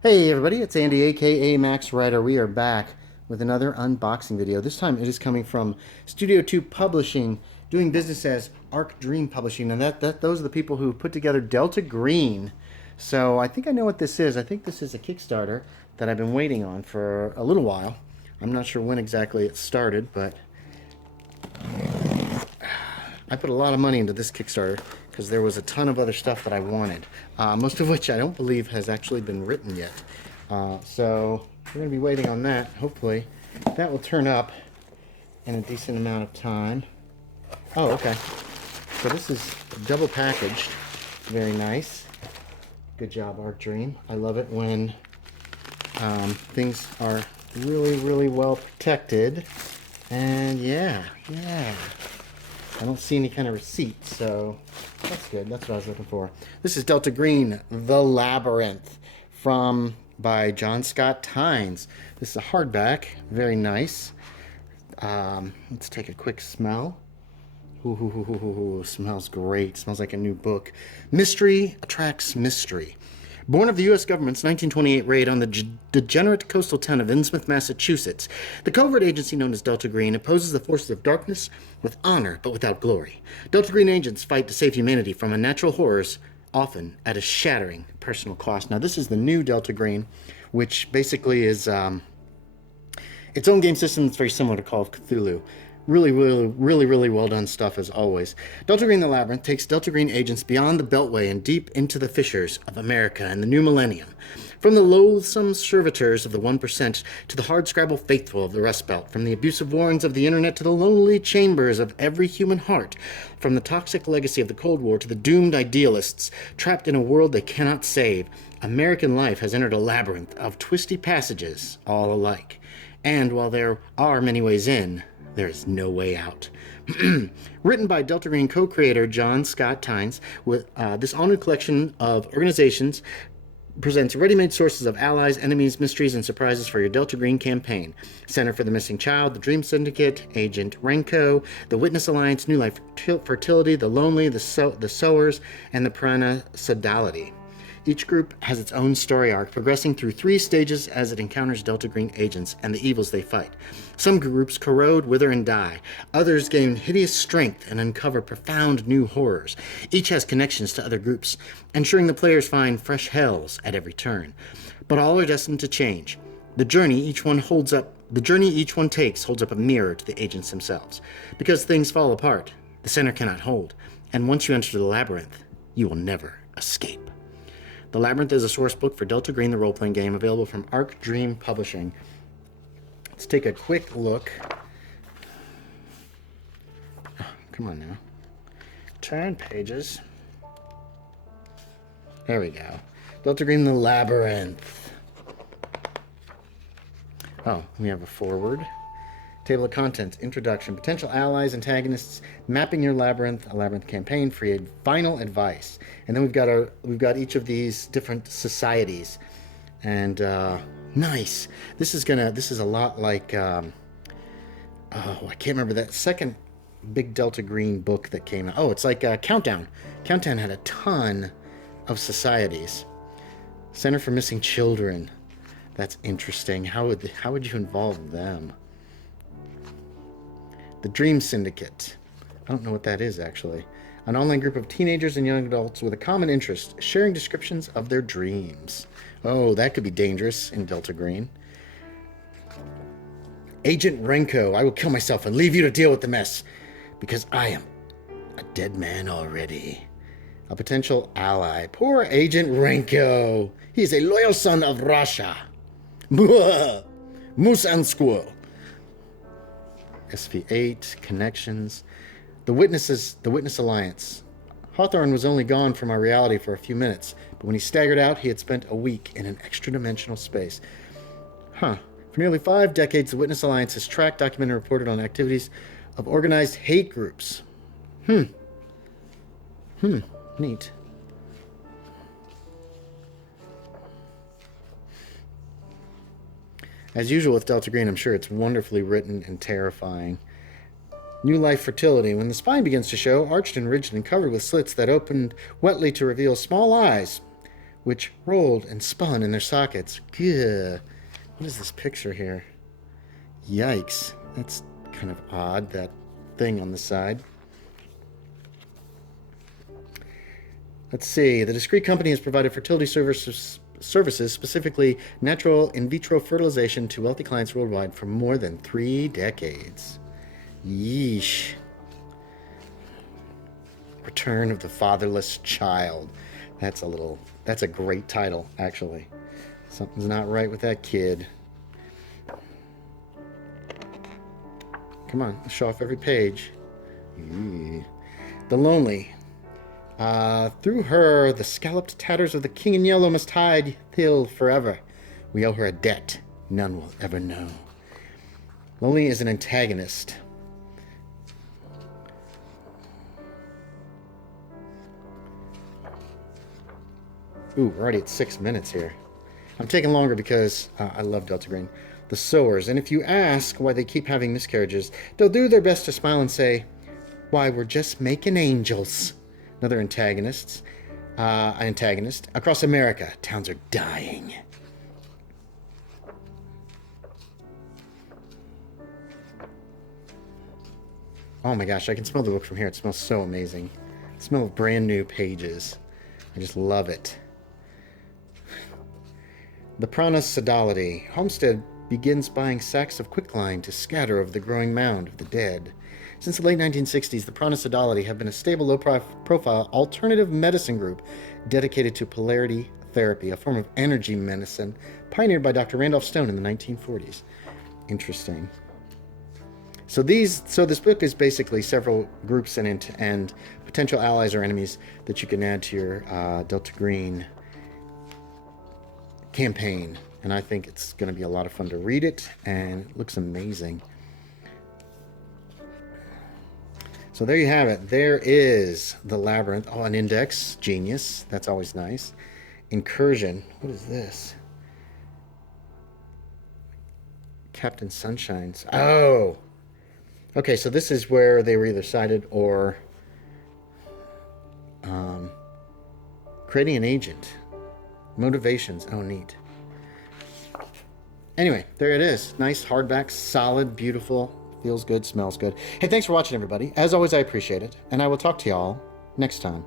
Hey everybody, it's Andy aka Max Writer. We are back with another unboxing video. This time it is coming from Studio 2 Publishing, doing business as Arc Dream Publishing, and those are the people who put together Delta Green. So I think I know what this is. I think this is a Kickstarter that I've been waiting on for a little while. I'm not sure when exactly it started, but I put a lot of money into this Kickstarter because there was a ton of other stuff that I wanted, most of which I don't believe has actually been written yet. So we're going to be waiting on that. Hopefully that will turn up in a decent amount of time. Oh, okay. So this is double packaged. Very nice. Good job, Art Dream. I love it when things are really well protected. And yeah. I don't see any kind of receipt, so that's good. That's what I was looking for. This is Delta Green, The Labyrinth, by John Scott Tynes. This is a hardback, very nice. Let's take a quick smell. Ooh, smells great. Smells like a new book. Mystery attracts mystery. Born of the U.S. government's 1928 raid on the degenerate coastal town of Innsmouth, Massachusetts, the covert agency known as Delta Green opposes the forces of darkness with honor but without glory. Delta Green agents fight to save humanity from unnatural horrors, often at a shattering personal cost. Now, this is the new Delta Green, which basically is its own game system that's very similar to Call of Cthulhu. Really well done stuff as always. Delta Green the Labyrinth takes Delta Green agents beyond the Beltway and deep into the fissures of America and the new millennium. From the loathsome servitors of the 1% to the hardscrabble faithful of the Rust Belt, from the abusive warrens of the internet to the lonely chambers of every human heart, from the toxic legacy of the Cold War to the doomed idealists trapped in a world they cannot save, American life has entered a labyrinth of twisty passages, all alike. And while there are many ways in, there is no way out. Written by Delta Green co-creator John Scott Tynes, with this honored collection of organizations presents ready-made sources of allies, enemies, mysteries, and surprises for your Delta Green campaign. Center for the Missing Child, the Dream Syndicate, Agent Renko, the Witness Alliance, New Life Fertility, the Lonely, the Sowers, and the Piranha Sodality. Each group has its own story arc, progressing through 3 stages as it encounters Delta Green agents and the evils they fight. Some groups corrode, wither, and die. Others gain hideous strength and uncover profound new horrors. Each has connections to other groups, ensuring the players find fresh hells at every turn. But all are destined to change. The journey each one takes holds up a mirror to the agents themselves. Because things fall apart, the center cannot hold, and once you enter the labyrinth, you will never escape. The Labyrinth is a source book for Delta Green, the role-playing game, available from Arc Dream Publishing. Let's take a quick look. Oh, come on now. Turn pages. There we go. Delta Green, the Labyrinth. Oh, we have a foreword. Table of contents, introduction, potential allies, antagonists, mapping your labyrinth, a labyrinth campaign, free final advice, and then we've got each of these different societies, and nice. This is a lot like I can't remember that second big Delta Green book that came out. Oh, it's like Countdown. Countdown had a ton of societies. Center for Missing Children. That's interesting. How would you involve them? The Dream Syndicate. I don't know what that is, actually. An online group of teenagers and young adults with a common interest, sharing descriptions of their dreams. Oh, that could be dangerous in Delta Green. Agent Renko. I will kill myself and leave you to deal with the mess, because I am a dead man already. A potential ally. Poor Agent Renko. He is a loyal son of Russia. Moose and Squirrel. SV8, Connections, The Witness Alliance. Hawthorne was only gone from our reality for a few minutes, but when he staggered out, he had spent a week in an extra-dimensional space. For nearly 5 decades, the Witness Alliance has tracked, documented, and reported on activities of organized hate groups. Neat. As usual with Delta Green, I'm sure it's wonderfully written and terrifying. New Life Fertility. When the spine begins to show, arched and ridged and covered with slits that opened wetly to reveal small eyes which rolled and spun in their sockets. Gah. What is this picture here? Yikes. That's kind of odd, that thing on the side. Let's see. The discrete company has provided fertility services, specifically natural in vitro fertilization, to wealthy clients worldwide for more than 3 decades. Yeesh. Return of the Fatherless Child. That's a great title, actually. Something's not right with that kid. Come on, show off every page. Eee. The Lonely. Through her, the scalloped tatters of the King in Yellow must hide till forever. We owe her a debt none will ever know. Lonely is an antagonist. Ooh, we're already at 6 minutes here. I'm taking longer because I love Delta Green. The Sowers. And if you ask why they keep having miscarriages, they'll do their best to smile and say, why, we're just making angels. Another antagonist. Across America, towns are dying. Oh my gosh, I can smell the book from here. It smells so amazing. The smell of brand new pages. I just love it. The Prana Sodality. Homestead begins buying sacks of quicklime to scatter over the growing mound of the dead. Since the late 1960s, the Prana Sodality have been a stable, low-profile alternative medicine group dedicated to polarity therapy, a form of energy medicine pioneered by Dr. Randolph Stone in the 1940s. Interesting. So this book is basically several groups and potential allies or enemies that you can add to your Delta Green campaign, and I think it's going to be a lot of fun to read it, and it looks amazing. So there you have it. There is the Labyrinth. Oh, an index. Genius. That's always nice. Incursion. What is this? Captain Sunshine's. Oh! Okay, so this is where they were either sighted or creating an agent. Motivations. Oh, neat. Anyway, there it is. Nice hardback, solid, beautiful, feels good, smells good. Hey, thanks for watching, everybody. As always, I appreciate it, and I will talk to y'all next time.